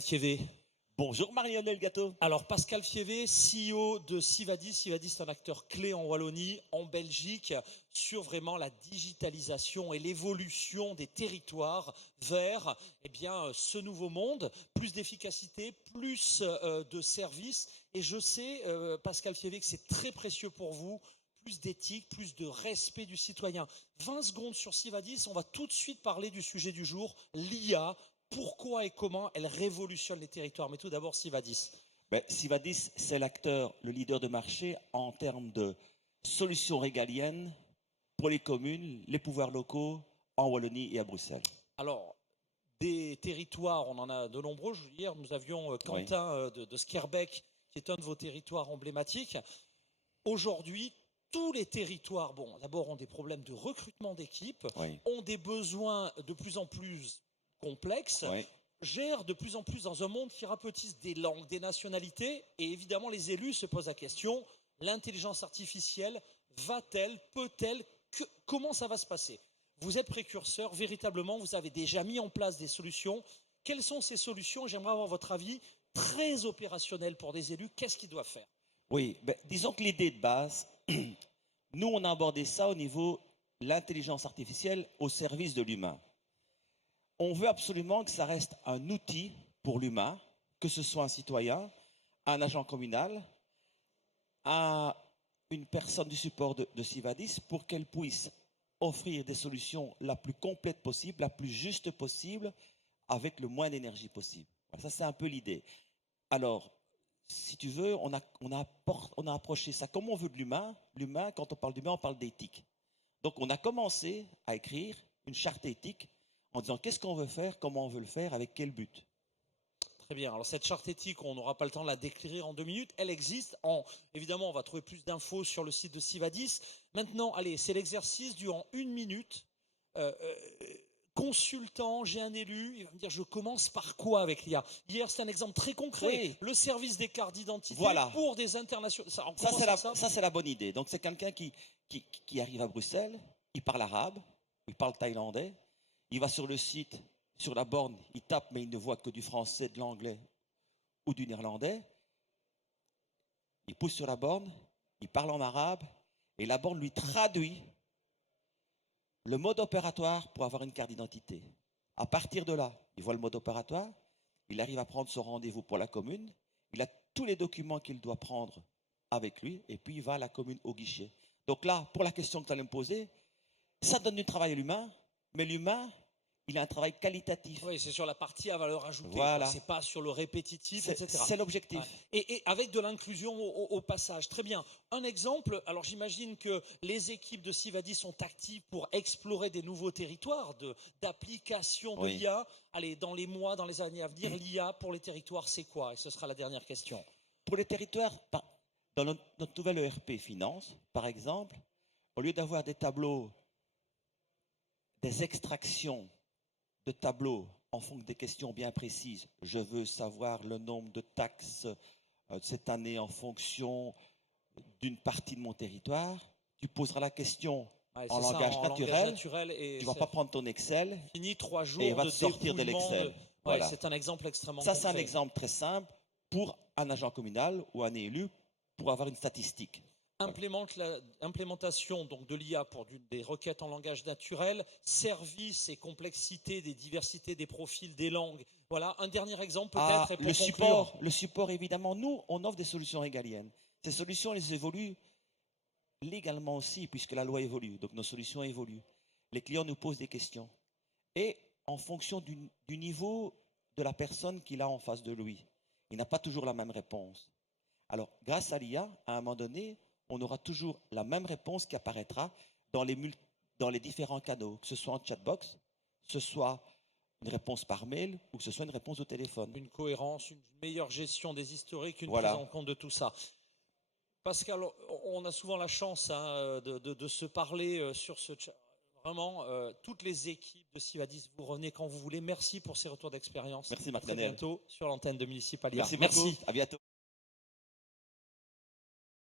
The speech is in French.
Pascal Fievé. Bonjour Marionnel Gâteau. Alors Pascal Fievé, CEO de Sivadis. Sivadis est un acteur clé en Wallonie, en Belgique, sur vraiment la digitalisation et l'évolution des territoires vers ce nouveau monde, plus d'efficacité, plus de services. Et je sais, Pascal Fievé, que c'est très précieux pour vous, plus d'éthique, plus de respect du citoyen. 20 secondes sur Sivadis, on va tout de suite parler du sujet du jour, l'IA. Pourquoi et comment elle révolutionne les territoires? Mais tout d'abord, Sivadis. Sivadis, c'est l'acteur, le leader de marché en termes de solutions régaliennes pour les communes, les pouvoirs locaux en Wallonie et à Bruxelles. Alors, des territoires, on en a de nombreux. Hier, nous avions Quentin de Skerbeck, qui est un de vos territoires emblématiques. Aujourd'hui, tous les territoires, d'abord ont des problèmes de recrutement d'équipes, ont des besoins de plus en plus complexes, gèrent de plus en plus dans un monde qui rapetisse des langues, des nationalités, et évidemment les élus se posent la question, l'intelligence artificielle va-t-elle, peut-elle, comment ça va se passer? Vous êtes précurseur, véritablement, vous avez déjà mis en place des solutions. Quelles sont ces solutions? J'aimerais avoir votre avis très opérationnel pour des élus. Qu'est-ce qu'ils doivent faire? Disons que l'idée de base, nous on a abordé ça au niveau de l'intelligence artificielle au service de l'humain. On veut absolument que ça reste un outil pour l'humain, que ce soit un citoyen, un agent communal, une personne du support de Sivadis, pour qu'elle puisse offrir des solutions la plus complète possible, la plus juste possible, avec le moins d'énergie possible. Ça, c'est un peu l'idée. Alors, si tu veux, on a approché ça comme on veut de l'humain. L'humain, quand on parle d'humain, on parle d'éthique. Donc, on a commencé à écrire une charte éthique en disant qu'est-ce qu'on veut faire, comment on veut le faire, avec quel but. Très bien. Alors cette charte éthique, on n'aura pas le temps de la décrire en 2 minutes. Elle existe. Évidemment, on va trouver plus d'infos sur le site de Sivadis. Maintenant, allez, c'est l'exercice durant 1 minute. Consultant, j'ai un élu, il va me dire je commence par quoi avec l'IA? Hier, c'est un exemple très concret. Oui. Le service des cartes d'identité pour des internationaux. Ça, c'est la bonne idée. Donc, c'est quelqu'un qui arrive à Bruxelles, il parle arabe, il parle thaïlandais, il va sur le site, sur la borne, il tape, mais il ne voit que du français, de l'anglais ou du néerlandais. Il pousse sur la borne, il parle en arabe, et la borne lui traduit le mode opératoire pour avoir une carte d'identité. À partir de là, il voit le mode opératoire, il arrive à prendre son rendez-vous pour la commune, il a tous les documents qu'il doit prendre avec lui, et puis il va à la commune au guichet. Donc là, pour la question que tu allais me poser, ça donne du travail à l'humain, mais l'humain, il a un travail qualitatif. Oui, c'est sur la partie à valeur ajoutée. Voilà. C'est pas sur le répétitif, etc. C'est l'objectif. Et avec de l'inclusion au passage. Très bien. Un exemple, alors j'imagine que les équipes de Sivadis sont actives pour explorer des nouveaux territoires d'application de l'IA. Allez, dans les mois, dans les années à venir, l'IA pour les territoires, c'est quoi? Et ce sera la dernière question. Pour les territoires, dans notre nouvelle ERP Finance, par exemple, au lieu d'avoir des tableaux, des extractions de tableaux en fonction des questions bien précises. Je veux savoir le nombre de taxes cette année en fonction d'une partie de mon territoire. Tu poseras la question en langage naturel et tu ne vas pas prendre ton Excel. Fini 3 jours et il va te sortir de l'Excel. Voilà. C'est un exemple extrêmement concret. Ça, c'est un exemple très simple pour un agent communal ou un élu pour avoir une statistique. Implémentation donc de l'IA pour des requêtes en langage naturel, service et complexité des diversités des profils, des langues. Voilà, un dernier exemple peut-être. Le support, évidemment, nous, on offre des solutions régaliennes. Ces solutions, elles évoluent légalement aussi, puisque la loi évolue. Donc nos solutions évoluent. Les clients nous posent des questions. Et en fonction du niveau de la personne qu'il a en face de lui, il n'a pas toujours la même réponse. Alors, grâce à l'IA, à un moment donné, on aura toujours la même réponse qui apparaîtra dans les différents canaux, que ce soit en chatbox, que ce soit une réponse par mail ou que ce soit une réponse au téléphone. Une cohérence, une meilleure gestion des historiques, une prise en compte de tout ça. Pascal, on a souvent la chance de se parler sur ce chat. Vraiment, toutes les équipes de Sivadis, vous revenez quand vous voulez. Merci pour ces retours d'expérience. Merci Marc. À très bientôt sur l'antenne de Municipalia. Merci. À bientôt.